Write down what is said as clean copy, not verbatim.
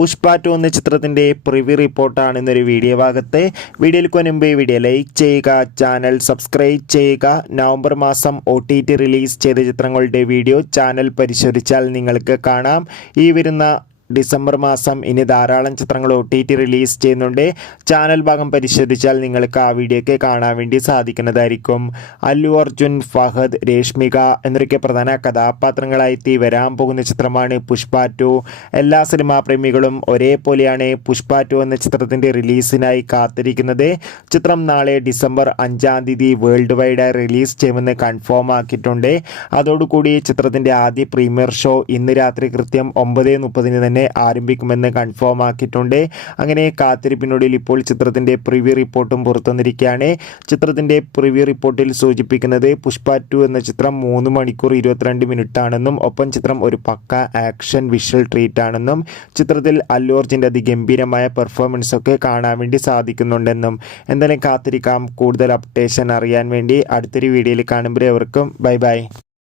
പുഷ്പ 2 എന്ന ചിത്രത്തിൻ്റെ പ്രിവ്യൂ റിപ്പോർട്ടാണ് ഇന്നൊരു വീഡിയോ ഭാഗത്ത്. വീഡിയോയിൽ മുൻപ് വീഡിയോ ലൈക്ക് ചെയ്യുക, ചാനൽ സബ്സ്ക്രൈബ് ചെയ്യുക. നവംബർ മാസം OTT റിലീസ് ചെയ്ത ചിത്രങ്ങളുടെ വീഡിയോ ചാനൽ പരിശോധിച്ചാൽ നിങ്ങൾക്ക് കാണാം. ഈ വരുന്ന ഡിസംബർ മാസം ഇനി ധാരാളം ചിത്രങ്ങൾ OTT റിലീസ് ചെയ്യുന്നുണ്ട്. ചാനൽ ഭാഗം പരിശോധിച്ചാൽ നിങ്ങൾക്ക് ആ വീഡിയോയ്ക്ക് കാണാൻ വേണ്ടി സാധിക്കുന്നതായിരിക്കും. അല്ലു അർജുൻ, ഫഹദ്, രേഷ്മിക എന്നൊക്കെ പ്രധാന കഥാപാത്രങ്ങളായി വരാൻ പോകുന്ന ചിത്രമാണ് പുഷ്പ 2. എല്ലാ സിനിമാ പ്രേമികളും ഒരേപോലെയാണ് പുഷ്പ 2 എന്ന ചിത്രത്തിൻ്റെ റിലീസിനായി കാത്തിരിക്കുന്നത്. ചിത്രം നാളെ ഡിസംബർ 5-ാം തീയതി വേൾഡ് വൈഡായി റിലീസ് ചെയ്യുമെന്ന് കൺഫേം ആക്കിയിട്ടുണ്ട്. അതോടുകൂടി ചിത്രത്തിൻ്റെ ആദ്യ പ്രീമിയർ ഷോ ഇന്ന് രാത്രി കൃത്യം 9:30 തന്നെ ആരംഭിക്കുമെന്ന് കൺഫേം ആക്കിയിട്ടുണ്ട്. അങ്ങനെ കാത്തിരിപ്പിനൊടുവിൽ ഇപ്പോൾ ചിത്രത്തിൻ്റെ പ്രിവ്യൂ റിപ്പോർട്ടും പുറത്തുവന്നിരിക്കുകയാണ്. ചിത്രത്തിൻ്റെ പ്രിവ്യൂ റിപ്പോർട്ടിൽ സൂചിപ്പിക്കുന്നത് പുഷ്പ 2 എന്ന ചിത്രം 3 മണിക്കൂർ 22 മിനിറ്റ് ആണെന്നും ഒപ്പം ചിത്രം ഒരു പക്ക ആക്ഷൻ വിഷ്വൽ ട്രീറ്റ് ആണെന്നും ചിത്രത്തിൽ അല്ലു അർജുൻ്റെ അതിഗംഭീരമായ പെർഫോമൻസ് ഒക്കെ കാണാൻ വേണ്ടി സാധിക്കുന്നുണ്ടെന്നും. എന്തായാലും കാത്തിരിക്കാം. കൂടുതൽ അപ്ഡേഷൻ അറിയാൻ വേണ്ടി അടുത്തൊരു വീഡിയോയിൽ കാണുമ്പോൾ അവർക്കും ബൈ ബൈ.